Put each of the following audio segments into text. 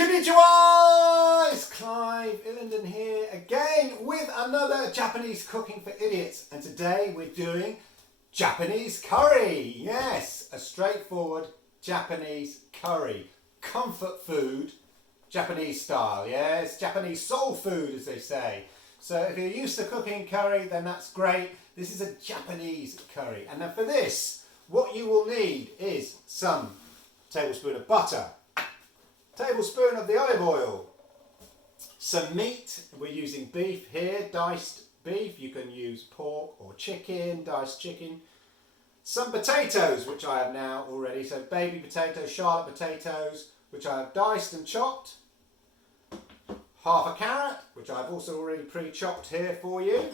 Konnichiwa! It's Clive Illenden here again with another Japanese Cooking for Idiots, and today we're doing Japanese curry. Yes, a straightforward Japanese curry. Comfort food, Japanese style. Yes, Japanese soul food as they say. So if you're used to cooking curry, then that's great. This is a Japanese curry. And then for this, what you will need is some tablespoon of butter, tablespoon of the olive oil, some meat. We're using beef here, diced beef. You can use pork or chicken, diced chicken. Some potatoes, which I have now already. So baby potatoes, Charlotte potatoes, which I have diced and chopped. Half a carrot, which I've also already pre-chopped here for you.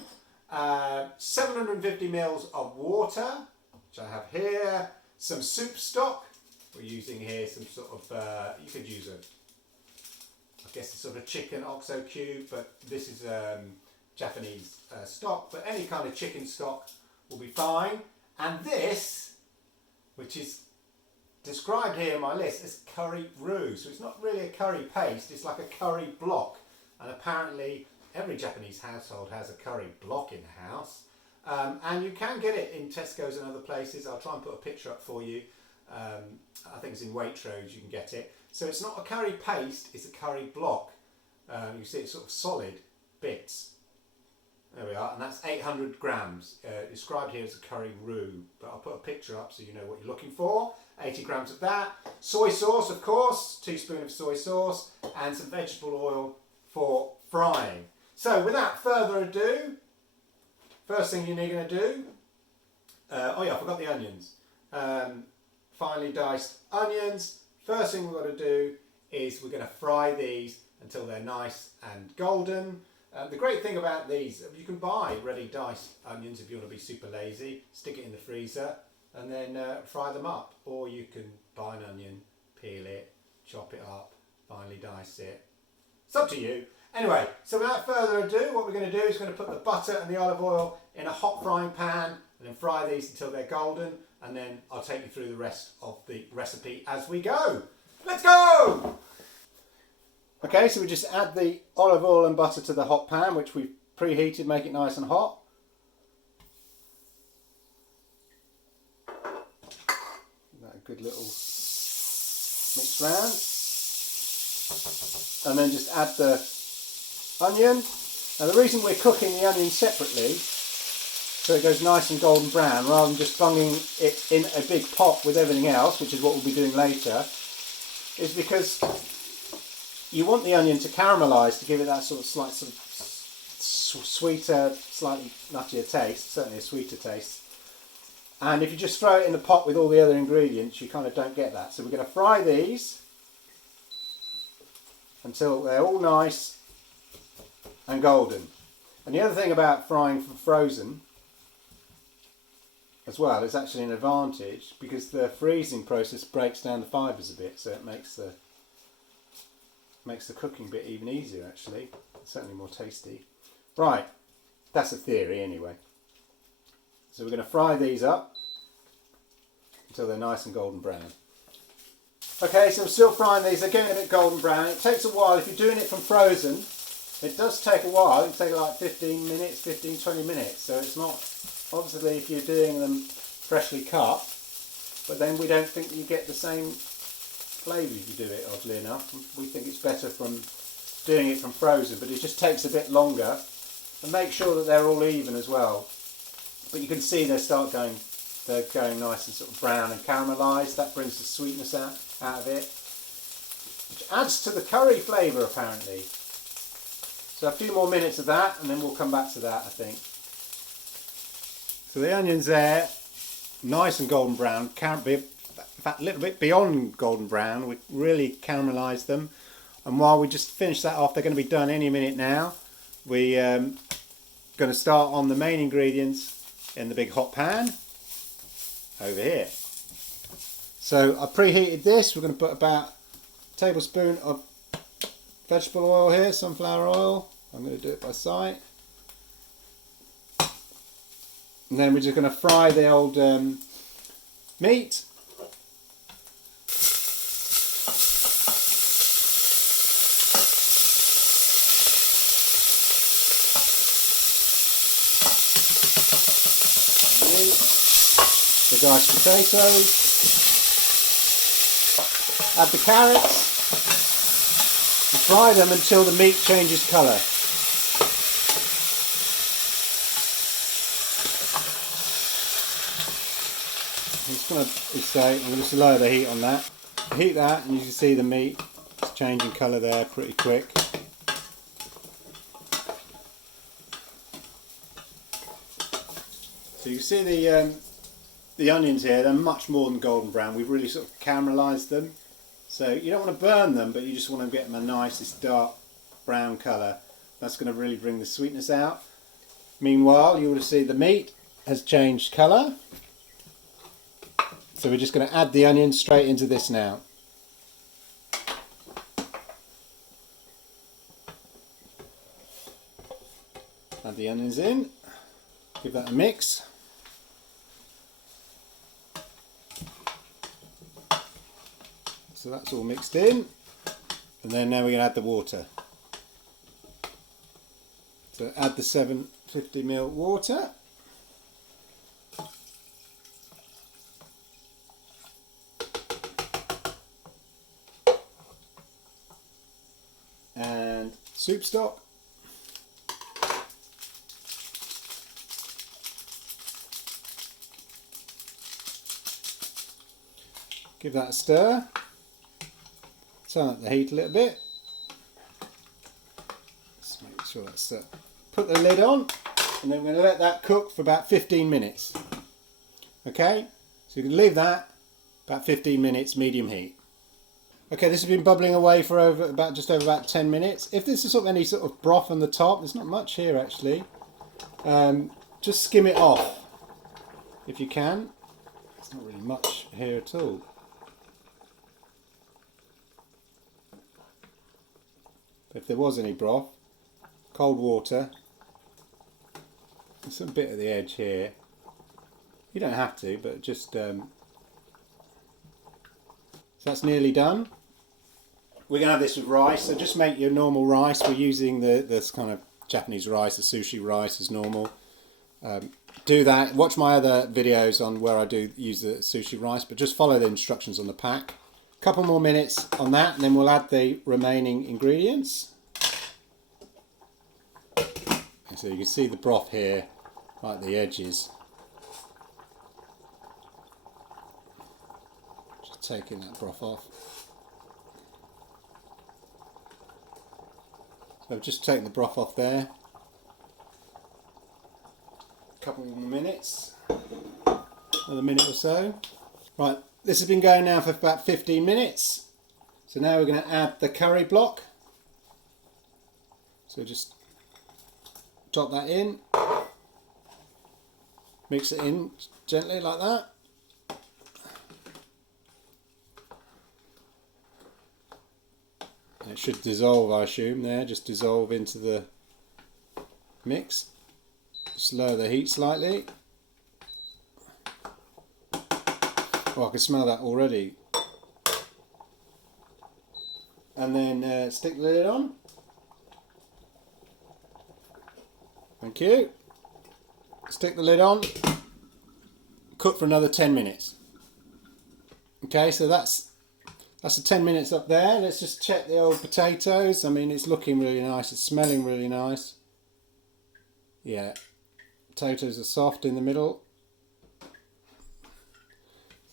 750 ml of water, which I have here. Some soup stock. We're using here some sort of, you could use I guess a sort of chicken oxo cube, but this is Japanese stock, but any kind of chicken stock will be fine. And this, which is described here in my list as curry roux. So it's not really a curry paste, it's like a curry block. And apparently every Japanese household has a curry block in the house. And you can get it in Tesco's and other places. I'll try and put a picture up for you. I think it's in Waitrose you can get it. So it's not a curry paste, it's a curry block. You see it's sort of solid bits. There we are, and that's 800 grams. Described here as a curry roux, but I'll put a picture up so you know what you're looking for. 80 grams of that. Soy sauce, of course, teaspoon of soy sauce, and some vegetable oil for frying. So without further ado, first thing you're going to do, oh yeah, I forgot the onions. Finely diced onions. First thing we've got to do is we're going to fry these until they're nice and golden. The great thing about these, you can buy ready diced onions if you want to be super lazy, stick it in the freezer and then fry them up. Or you can buy an onion, peel it, chop it up, finely dice it. It's up to you. Anyway, so without further ado, what we're going to do is going to put the butter and the olive oil in a hot frying pan and then fry these until they're golden. And then I'll take you through the rest of the recipe as we go. Let's go! Okay, so we just add the olive oil and butter to the hot pan, which we've preheated, make it nice and hot. Give that a good little mix round. And then just add the onion. Now the reason we're cooking the onion separately, so it goes nice and golden brown, rather than just bunging it in a big pot with everything else, which is what we'll be doing later, is because you want the onion to caramelise to give it that sort of sweeter, slightly nuttier taste, certainly a sweeter taste. And if you just throw it in the pot with all the other ingredients, you kind of don't get that. So we're going to fry these until they're all nice and golden. And the other thing about frying from frozen as well is actually an advantage, because the freezing process breaks down the fibres a bit, so it makes the cooking bit even easier actually. It's certainly more tasty. Right, that's a theory anyway. So we're going to fry these up until they're nice and golden brown. Okay, so I'm still frying these, they're getting a bit golden brown. It takes a while, if you're doing it from frozen, it does take a while. It can take like 15 minutes, 20 minutes, so it's not, obviously if you're doing them freshly cut, but then we don't think you get the same flavour if you do it, oddly enough. We think it's better from doing it from frozen, but it just takes a bit longer. And make sure that they're all even as well. But you can see they're going nice and sort of brown and caramelised. That brings the sweetness out of it, which adds to the curry flavour apparently. So a few more minutes of that and then we'll come back to that, I think. So the onions there, nice and golden brown, in fact a little bit beyond golden brown. We really caramelised them, and while we just finish that off, they're going to be done any minute now. We're going to start on the main ingredients in the big hot pan over here. So I preheated this. We're going to put about a tablespoon of vegetable oil here, sunflower oil. I'm going to do it by sight. And then we're just going to fry the old meat. the diced potatoes, add the carrots, and fry them until the meat changes colour. I'm just going to lower the heat on that. Heat that, and you can see the meat is changing colour there pretty quick. So you can see the onions here, they're much more than golden brown. We've really sort of caramelised them. So you don't want to burn them, but you just want to get them a nice dark brown colour. That's going to really bring the sweetness out. Meanwhile, you will see the meat has changed colour. So we're just going to add the onions straight into this now. Add the onions in, give that a mix. So that's all mixed in, and then now we're going to add the water. So add the 750ml water. And soup stock. Give that a stir. Turn up the heat a little bit. Just make sure that's set. Put the lid on, and then we're going to let that cook for about 15 minutes. Okay, so you can leave that about 15 minutes, medium heat. Okay, this has been bubbling away for just over about 10 minutes. If there's any sort of broth on the top, there's not much here actually. Just skim it off if you can. There's not really much here at all. But if there was any broth, cold water. There's some bit at the edge here. You don't have to, but just so that's nearly done. We're going to have this with rice, so just make your normal rice. We're using this kind of Japanese rice, the sushi rice as normal. Do that. Watch my other videos on where I do use the sushi rice, but just follow the instructions on the pack. A couple more minutes on that, and then we'll add the remaining ingredients. And so you can see the broth here, right at the edges. Just taking that broth off. So I've just taken the broth off there. A couple more minutes. Another minute or so. Right, this has been going now for about 15 minutes. So now we're going to add the curry block. So just drop that in. Mix it in gently like that. It should dissolve, I assume, there. Just dissolve into the mix. Just lower the heat slightly. Oh, I can smell that already. And then stick the lid on. Thank you. Stick the lid on. Cook for another 10 minutes. Okay, so that's the 10 minutes up there. Let's just check the old potatoes. I mean, it's looking really nice. It's smelling really nice. Yeah, potatoes are soft in the middle.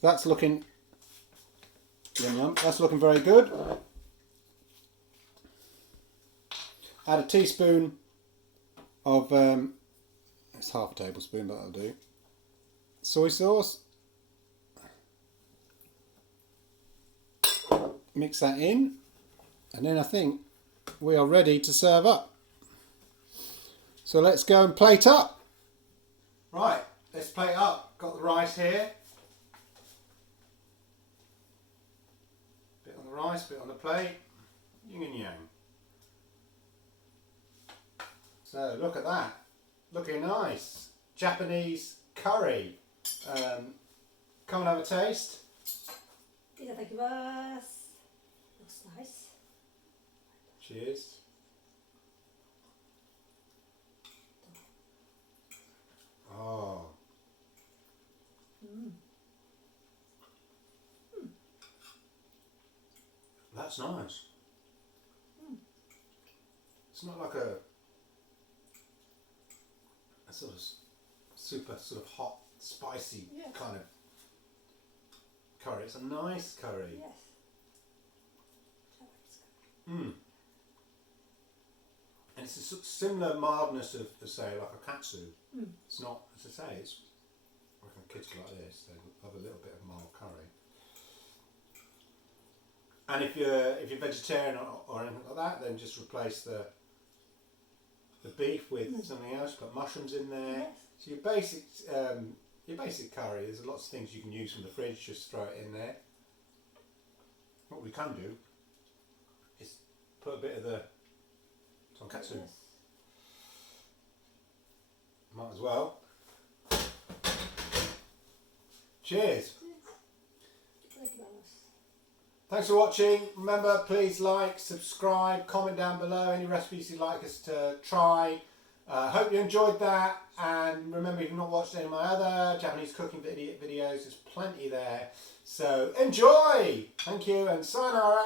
That's looking yum yum. That's looking very good. Add a teaspoon of it's half a tablespoon, but that'll do. Soy sauce. Mix that in, and then I think we are ready to serve up. So let's go and plate up. Right, let's plate up. Got the rice here. Bit on the rice, bit on the plate. Yin and yang. So look at that. Looking nice. Japanese curry. Come and have a taste. いただきます。Looks nice. Cheers. Oh. That's nice. It's not like a sort of super sort of hot, spicy kind of curry. It's a nice curry. Yes. And it's a sort of similar mildness of, say, like a katsu. It's not, as I say, it's like kids like this. They love a little bit of mild curry. And if you're vegetarian or anything like that, then just replace the beef with something else. Put mushrooms in there. Yes. So your basic curry. There's lots of things you can use from the fridge. Just throw it in there. What we can do is put a bit of the tonkatsu. Yes. Might as well. Cheers. Thanks for watching. Remember, please like, subscribe, comment down below any recipes you'd like us to try. Hope you enjoyed that, and remember, if you've not watched any of my other Japanese cooking videos, there's plenty there. So enjoy! Thank you, and sayonara!